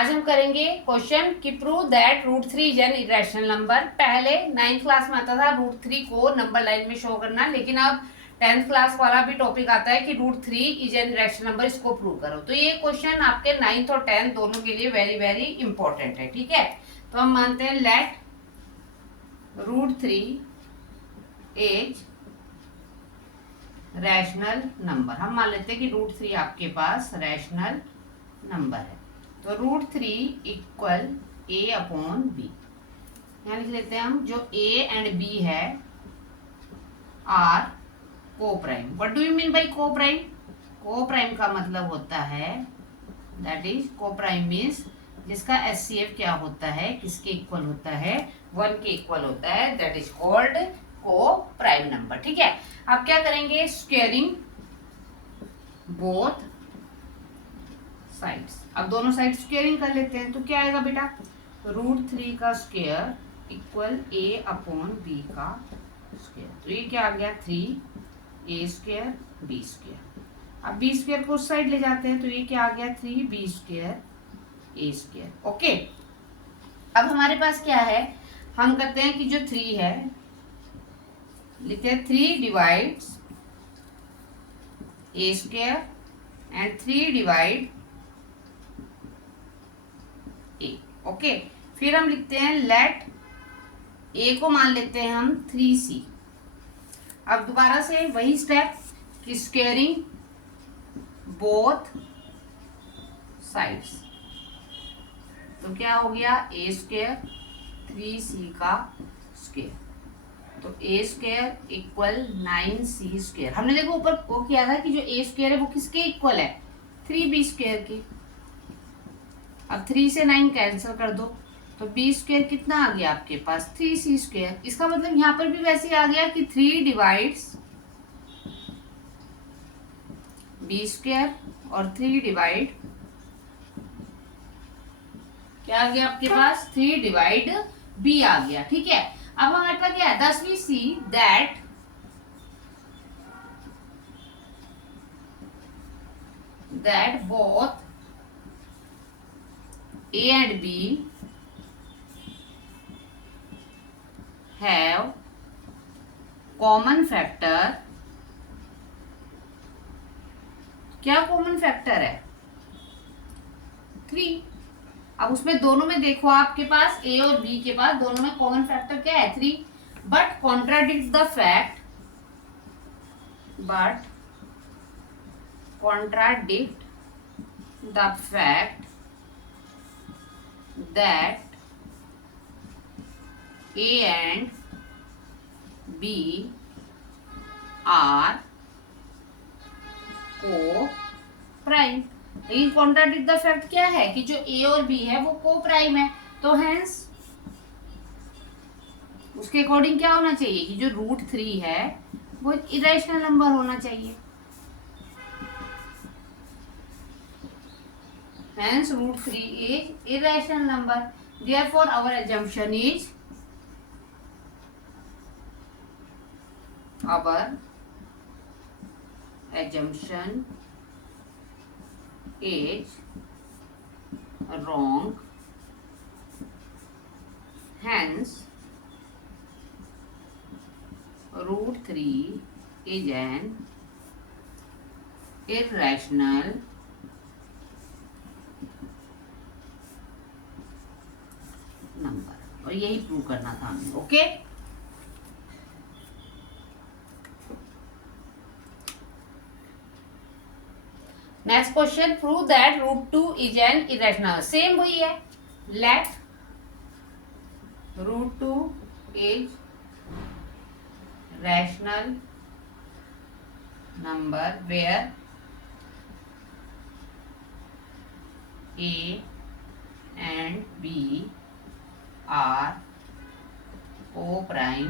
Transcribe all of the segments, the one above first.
आज हम करेंगे क्वेश्चन कि prove that root three is an irrational number. पहले 9th क्लास में आता था रूट थ्री को नंबर लाइन में शो करना, लेकिन अब 10th क्लास वाला भी टॉपिक आता है कि root three is an irrational number, इसको प्रूव करो। तो ये क्वेश्चन आपके 9th और 10th दोनों के लिए वेरी वेरी इंपॉर्टेंट है। ठीक है, तो हम मानते हैं let root three is rational number. हम मान लेते हैं कि रूट थ्री आपके पास रैशनल नंबर है। तो root three equal a upon B, यहाँ लिख लेते हैं हम, जो ए एंड बी है आर को prime. What do you mean by को प्राइम? को प्राइम का मतलब होता है, दैट इज को प्राइम मीन्स जिसका एचसीएफ क्या होता है, किसके इक्वल होता है, 1 के इक्वल होता है, दैट इज कॉल्ड को प्राइम नंबर। ठीक है, अब क्या करेंगे, स्क्वेयरिंग बोथ साइड्स। अब दोनों साइड स्क्वेयरिंग कर लेते हैं, तो क्या आएगा बेटा, रूट थ्री का square equal a upon b का स्क्वेयर। तो ये क्या आ गया, 3 ए स्क्वेयर बी स्क्वेयर। अब बी स्क्वेयर को उस साइड ले जाते हैं, तो ये क्या आ गया, 3 बी स्क्वेयर ए स्क्वेयर। ओके, अब हमारे पास क्या है, हम करते हैं कि जो 3 है लिखते हैं 3 divides A square and 3 divide A. Okay, फिर हम लिखते हैं लेट ए को मान लेते हैं हम 3c। अब दोबारा से वही स्टेप कि स्क्वेयरिंग बोथ साइड्स। तो क्या हो गया, ए स्क्वेयर 3c का स्क्वेयर, तो ए स्क्वेयर इक्वल 9c स्क्वेयर। हमने देखो ऊपर वो किया था कि जो ए स्क्वेयर है वो किसके इक्वल है, 3b स्क्वेयर के। अब 3 से 9 कैंसिल कर दो, तो बी स्क्वेयर कितना आ गया आपके पास, 3c स्क्वेयर। इसका मतलब यहाँ पर भी वैसे आ गया कि 3 डिवाइड्स बी स्क्वेयर और 3 डिवाइड क्या आ गया आपके पास, 3 डिवाइड बी आ गया। ठीक है, अब हमारे पास क्या है, 10वीं see that both A and B have common factor। क्या कॉमन फैक्टर है, 3। अब उसमें दोनों में देखो आपके पास A और B के पास दोनों में कॉमन फैक्टर क्या है, 3। But contradict the fact, that A and B are को प्राइम। लेकिन कॉन्ट्राडिक्ट द फैक्ट क्या है कि जो A और B है वो को प्राइम है, तो हेंस उसके अकॉर्डिंग क्या होना चाहिए कि जो रूट थ्री है वो इरेशनल नंबर होना चाहिए। Hence root 3 is irrational number. Therefore our assumption is wrong. Hence root 3 is an irrational number, और यही प्रूव करना था हमें। Okay, next question, prove that root 2 is an irrational. Same वही है, let root 2 is rational number where a and b are co prime,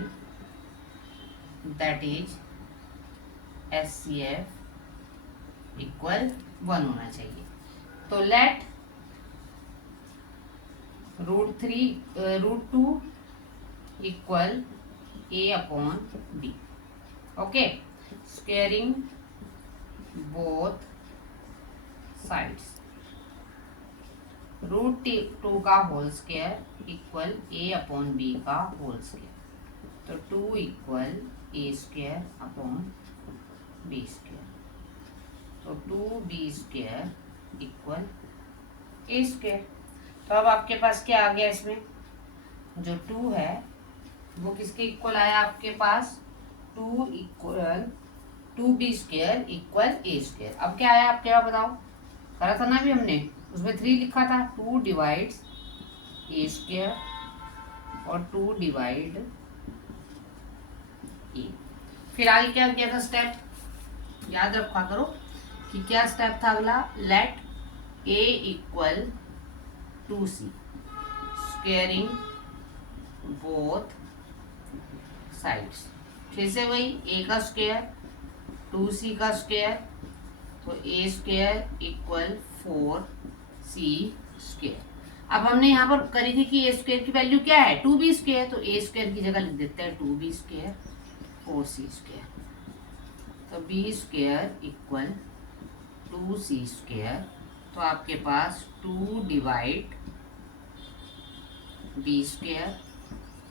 that is HCF equal 1 होना चाहिए। तो let root 2 equal a upon b. Okay, squaring both sides. Root 2 का whole square equal a upon b का whole square. तो 2 equal ए square upon B square. तो 2b square equal ए square. तो अब आपके पास क्या आ गया, इसमें जो 2 है वो किसके इक्वल आया आपके पास, 2b स्क्वायर इक्वल ए स्क्वायर। अब क्या आया आपके पास बताओ, करा था ना अभी हमने, उसमें 3 लिखा था। 2 डिवाइड्स ए स्क्वायर और 2 डिवाइड ए। फिर आगे क्या किया था स्टेप, याद रखा करो कि क्या स्टेप था अगला, let a equal 2c squaring both sides. फिर से वही, a का स्क्वायर 2c का स्क्वायर, तो a square equal 4c square. अब हमने यहाँ पर करी थी कि a स्क्वायर की वैल्यू क्या है, 2b स्क्वायर, तो a स्क्वायर की जगह लिख देते हैं 2b स्क्वायर 4c स्क्वायर। तो b square equal 2c square. तो आपके पास 2 डिवाइड b स्क्वायर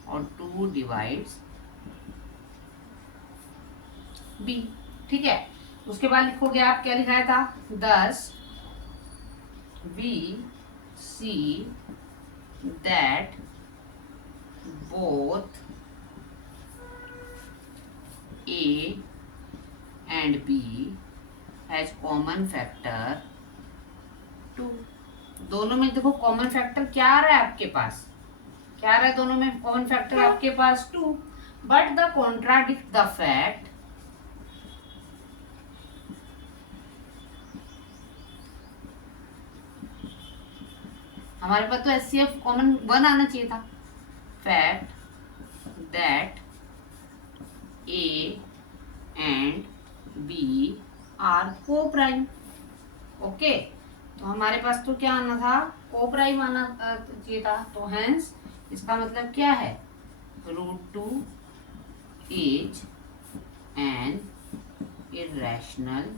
और 2 डिवाइड्स b। ठीक है, उसके बाद लिखोगे आप, क्या लिखाया था, 10 we see that both a and b has common factor 2। दोनों में देखो कॉमन फैक्टर क्या आ रहा है आपके पास, क्या आ रहा है दोनों में कॉमन फैक्टर आपके पास 2। But the contradict the fact हमारे पास तो HCF कॉमन 1 आना चाहिए था। Fact that A and B are coprime. Okay, तो हमारे पास तो क्या आना था, को प्राइम आना चाहिए था। तो हेंस इसका मतलब क्या है, √2 is an irrational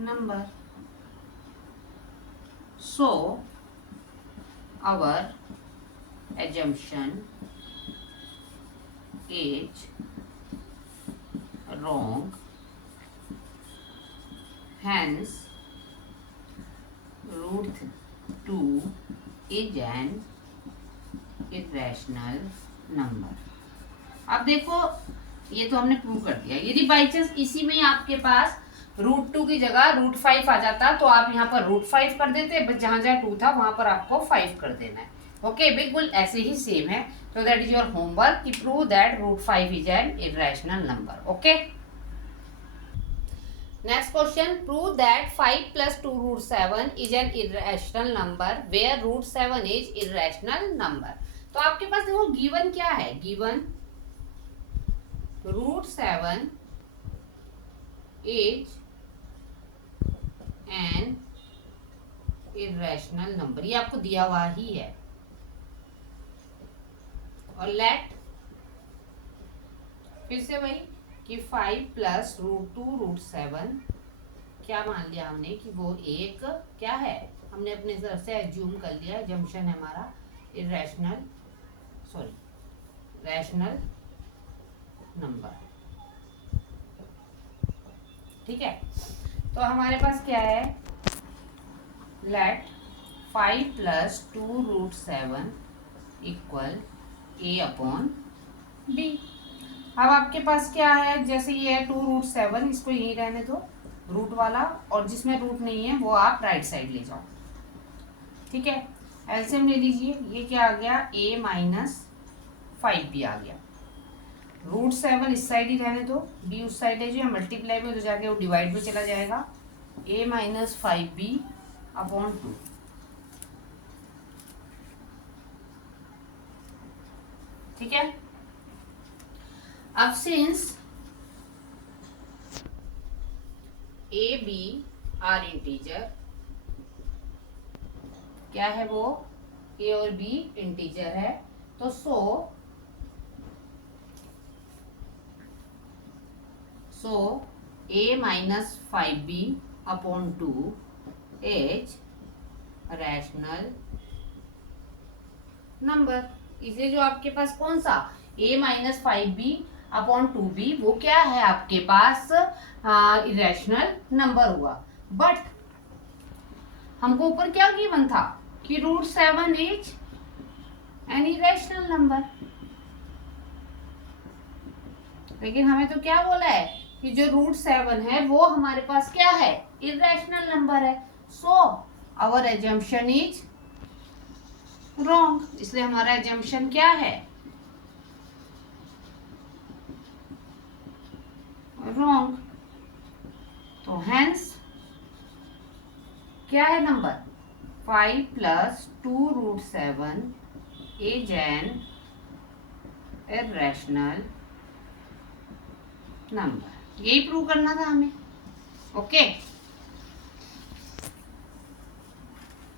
number. So our assumption is wrong, hence √2 is an irrational number। अब देखो, ये तो हमने प्रूव कर दिया। यदि बाई चांस इसी में आपके पास √2 की जगह √5 आ जाता तो आप यहाँ पर √5 कर देते, बस जहां जहां 2 था वहां पर आपको 5 कर देना है। ओके, बिल्कुल ऐसे ही सेम है। तो दैट इज योर होमवर्क कि prove that √5 is an irrational number. Okay, next question, prove that 5 + 2√7 is an irrational number where √7 is irrational number. तो आपके पास देखो गिवन क्या है, given √7 is an irrational number, ये आपको दिया हुआ ही है। और लेट, फिर से वही कि 5 + √2√7 क्या मान लिया हमने कि वो एक क्या है, हमने अपने तरफ से एज्यूम कर लिया, जंक्शन है हमारा रैशनल नंबर। ठीक है, तो हमारे पास क्या है, let 5 + 2√7 equal a upon b। अब आपके पास क्या है, जैसे ये है 2√7, इसको यही रहने दो रूट वाला, और जिसमें रूट नहीं है वो आप राइट साइड ले जाओ। ठीक है, एलसीएम ले लीजिए, ये क्या आ गया, a - 5b आ गया। √7 इस साइड ही रहने दो, b उस साइड है, जो मल्टीप्लाई में हो जाके वो डिवाइड में चला जाएगा, a - 5b अपॉन 2। ठीक है, अब since a b are integer, क्या है वो, a और b इंटीजर है, तो so a - 5b upon 2 is rational number. इसे जो आपके पास कौन सा a minus 5b upon 2b वो क्या है आपके पास इरेशनल नंबर हुआ। बट हमको ऊपर क्या गिवन था कि √7 इज एन इरेशनल नंबर, लेकिन हमें तो क्या बोला है कि जो √7 है वो हमारे पास क्या है, इरेशनल नंबर है। So our assumption is wrong, इसलिए हमारा एजम्पशन क्या है, रॉन्ग। तो हेंस क्या है number 5 + 2√7 is an irrational number. यही प्रूव करना था हमें। ओके